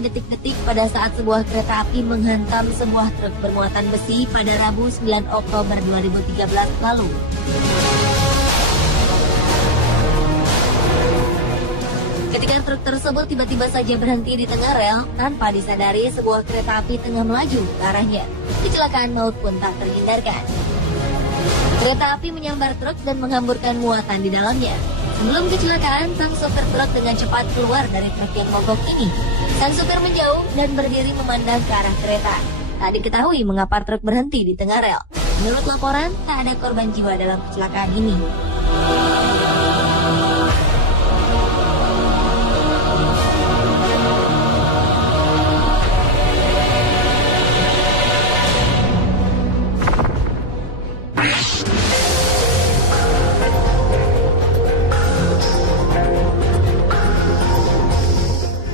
detik-detik pada saat sebuah kereta api menghantam sebuah truk bermuatan besi pada Rabu 9 Oktober 2013 lalu. Ketika truk tersebut tiba-tiba saja berhenti di tengah rel tanpa disadari sebuah kereta api tengah melaju ke arahnya. Kecelakaan maut pun tak terhindarkan. Kereta api menyambar truk dan menghamburkan muatan di dalamnya. Sebelum kecelakaan, sang sopir truk dengan cepat keluar dari truk yang mogok ini. Sang sopir menjauh dan berdiri memandang ke arah kereta. Tak diketahui mengapa truk berhenti di tengah rel. Menurut laporan, tak ada korban jiwa dalam kecelakaan ini.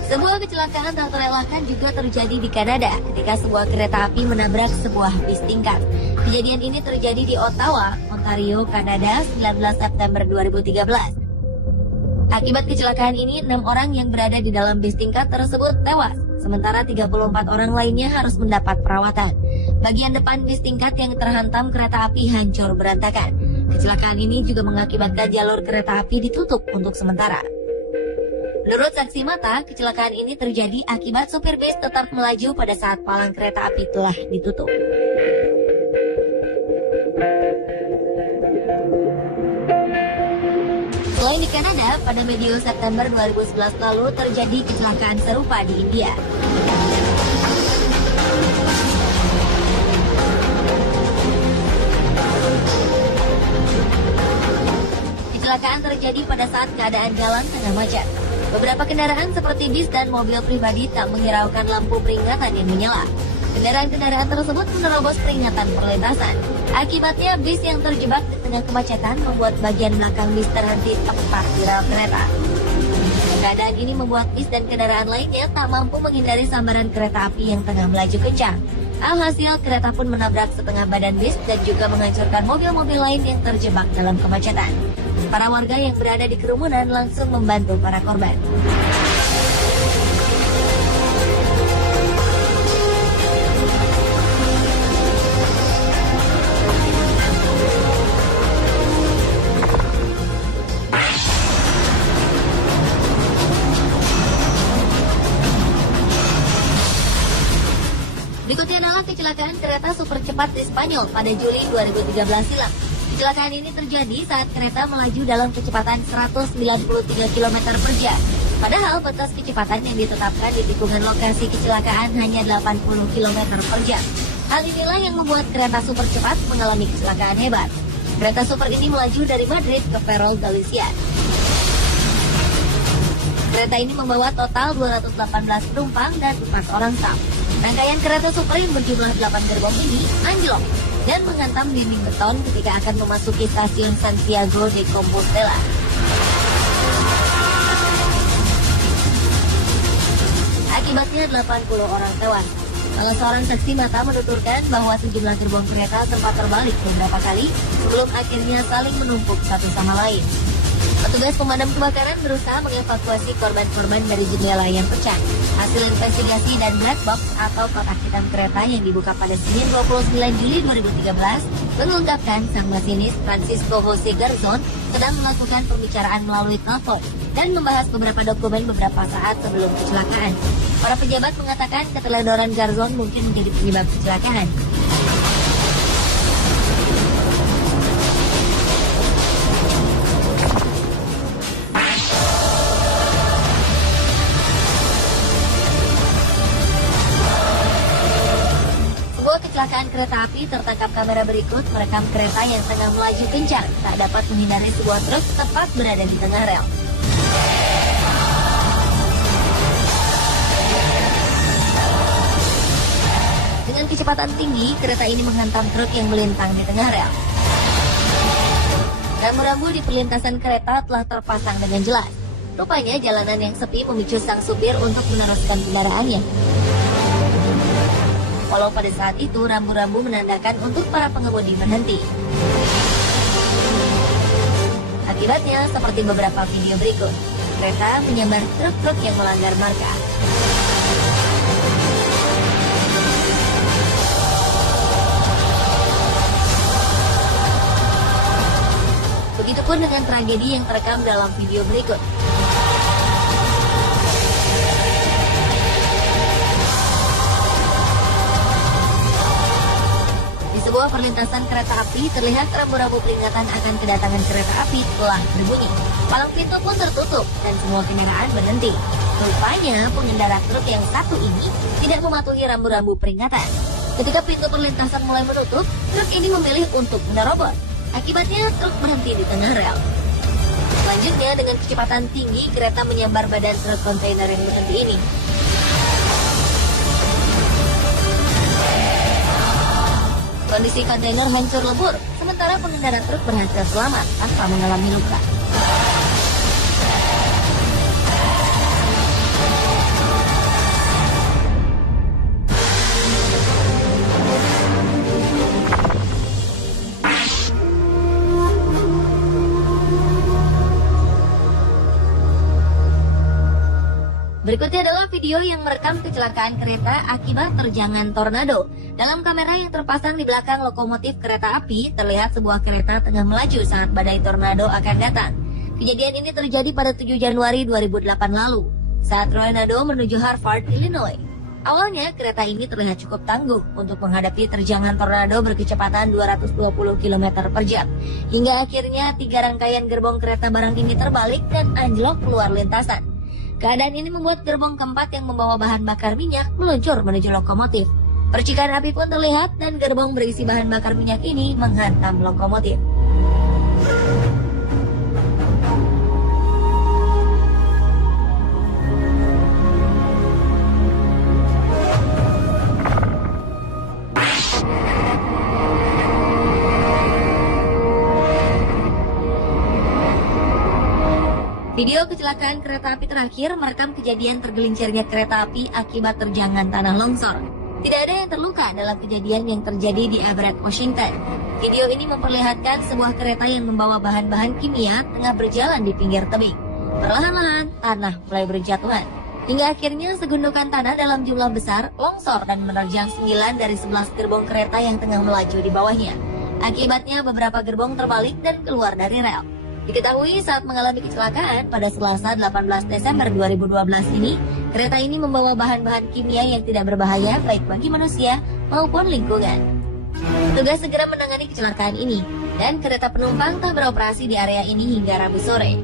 Sebuah kecelakaan tak terelakkan juga terjadi di Kanada ketika sebuah kereta api menabrak sebuah bis tingkat. Kejadian ini terjadi di Ottawa, Ontario, Kanada, 19 September 2013. Akibat kecelakaan ini, 6 orang yang berada di dalam bis tingkat tersebut tewas, sementara 34 orang lainnya harus mendapat perawatan. Bagian depan bis tingkat yang terhantam kereta api hancur berantakan. Kecelakaan ini juga mengakibatkan jalur kereta api ditutup untuk sementara. Menurut saksi mata, kecelakaan ini terjadi akibat sopir bis tetap melaju pada saat palang kereta api telah ditutup. Selain di Kanada, pada medio September 2011 lalu terjadi kecelakaan serupa di India. Kecelakaan terjadi pada saat keadaan jalan tengah macet. Beberapa kendaraan seperti bis dan mobil pribadi tak menghiraukan lampu peringatan yang menyala. Kendaraan-kendaraan tersebut menerobos peringatan perlintasan. Akibatnya bis yang terjebak di tengah kemacetan membuat bagian belakang bis terhenti tepat di rel kereta. Keadaan ini membuat bis dan kendaraan lainnya tak mampu menghindari sambaran kereta api yang tengah melaju kencang. Alhasil, kereta pun menabrak setengah badan bis dan juga menghancurkan mobil-mobil lain yang terjebak dalam kemacetan. Para warga yang berada di kerumunan langsung membantu para korban. Berikutnya adalah kecelakaan kereta super cepat di Spanyol pada Juli 2013 silam. Kecelakaan ini terjadi saat kereta melaju dalam kecepatan 193 km per jam. Padahal batas kecepatan yang ditetapkan di tikungan lokasi kecelakaan hanya 80 km per jam. Hal inilah yang membuat kereta super cepat mengalami kecelakaan hebat. Kereta super ini melaju dari Madrid ke Ferrol, Galicia. Kereta ini membawa total 218 penumpang dan 4 orang staf. Rangkaian kereta super yang berjumlah 8 gerbong ini anjlok dan menghantam dinding beton ketika akan memasuki stasiun Santiago de Compostela. Akibatnya 80 orang tewas. Salah seorang saksi mata menuturkan bahwa sejumlah gerbong kereta sempat terbalik beberapa kali sebelum akhirnya saling menumpuk satu sama lain. Petugas pemadam kebakaran berusaha mengevakuasi korban-korban dari jendela yang pecah. Hasil investigasi dan black box atau kotak hitam kereta yang dibuka pada Senin 29 Juli 2013 mengungkapkan sang masinis Francisco Jose Garzon sedang melakukan pembicaraan melalui telepon dan membahas beberapa dokumen beberapa saat sebelum kecelakaan. Para pejabat mengatakan keteledoran Garzon mungkin menjadi penyebab kecelakaan. Kecelakaan kereta api tertangkap kamera berikut merekam kereta yang tengah melaju kencang tak dapat menghindari sebuah truk tepat berada di tengah rel. Dengan kecepatan tinggi, kereta ini menghantam truk yang melintang di tengah rel. Rambu-rambu di perlintasan kereta telah terpasang dengan jelas. Rupanya jalanan yang sepi memicu sang supir untuk meneruskan kendaraannya. Walau pada saat itu rambu-rambu menandakan untuk para pengemudi berhenti. Akibatnya, seperti beberapa video berikut, kereta menyambar truk-truk yang melanggar marka. maupun dengan tragedi yang terekam dalam video berikut. Di sebuah perlintasan kereta api, terlihat rambu-rambu peringatan akan kedatangan kereta api telah berbunyi. Palang pintu pun tertutup dan semua kendaraan berhenti. Rupanya pengendara truk yang satu ini tidak mematuhi rambu-rambu peringatan. Ketika pintu perlintasan mulai menutup, truk ini memilih untuk menerobos. Akibatnya truk berhenti di tengah rel. Selanjutnya dengan kecepatan tinggi, kereta menyambar badan truk kontainer yang berhenti ini. Kondisi kontainer hancur lebur, sementara pengendara truk berhasil selamat tanpa mengalami luka. Berikutnya adalah video yang merekam kecelakaan kereta akibat terjangan tornado. Dalam kamera yang terpasang di belakang lokomotif kereta api, terlihat sebuah kereta tengah melaju saat badai tornado akan datang. Kejadian ini terjadi pada 7 Januari 2008 lalu, saat tornado menuju Hartford, Illinois. Awalnya, kereta ini terlihat cukup tangguh untuk menghadapi terjangan tornado berkecepatan 220 km per jam. Hingga akhirnya 3 rangkaian gerbong kereta barang ini terbalik dan anjlok keluar lintasan. Keadaan ini membuat gerbong keempat yang membawa bahan bakar minyak meluncur menuju lokomotif. Percikan api pun terlihat dan gerbong berisi bahan bakar minyak ini menghantam lokomotif. Video kecelakaan kereta api terakhir merekam kejadian tergelincirnya kereta api akibat terjangan tanah longsor. Tidak ada yang terluka dalam kejadian yang terjadi di Everett, Washington. Video ini memperlihatkan sebuah kereta yang membawa bahan-bahan kimia tengah berjalan di pinggir tebing. Perlahan-lahan, tanah mulai berjatuhan. Hingga akhirnya segundukan tanah dalam jumlah besar longsor dan menerjang 9 dari 11 gerbong kereta yang tengah melaju di bawahnya. Akibatnya beberapa gerbong terbalik dan keluar dari rel. Diketahui saat mengalami kecelakaan pada Selasa 18 Desember 2012 ini, kereta ini membawa bahan-bahan kimia yang tidak berbahaya baik bagi manusia maupun lingkungan. Tugas segera menangani kecelakaan ini, dan kereta penumpang tak beroperasi di area ini hingga Rabu sore.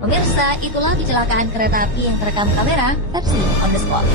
Pemirsa, itulah kecelakaan kereta api yang terekam kamera Pepsi on the Spot.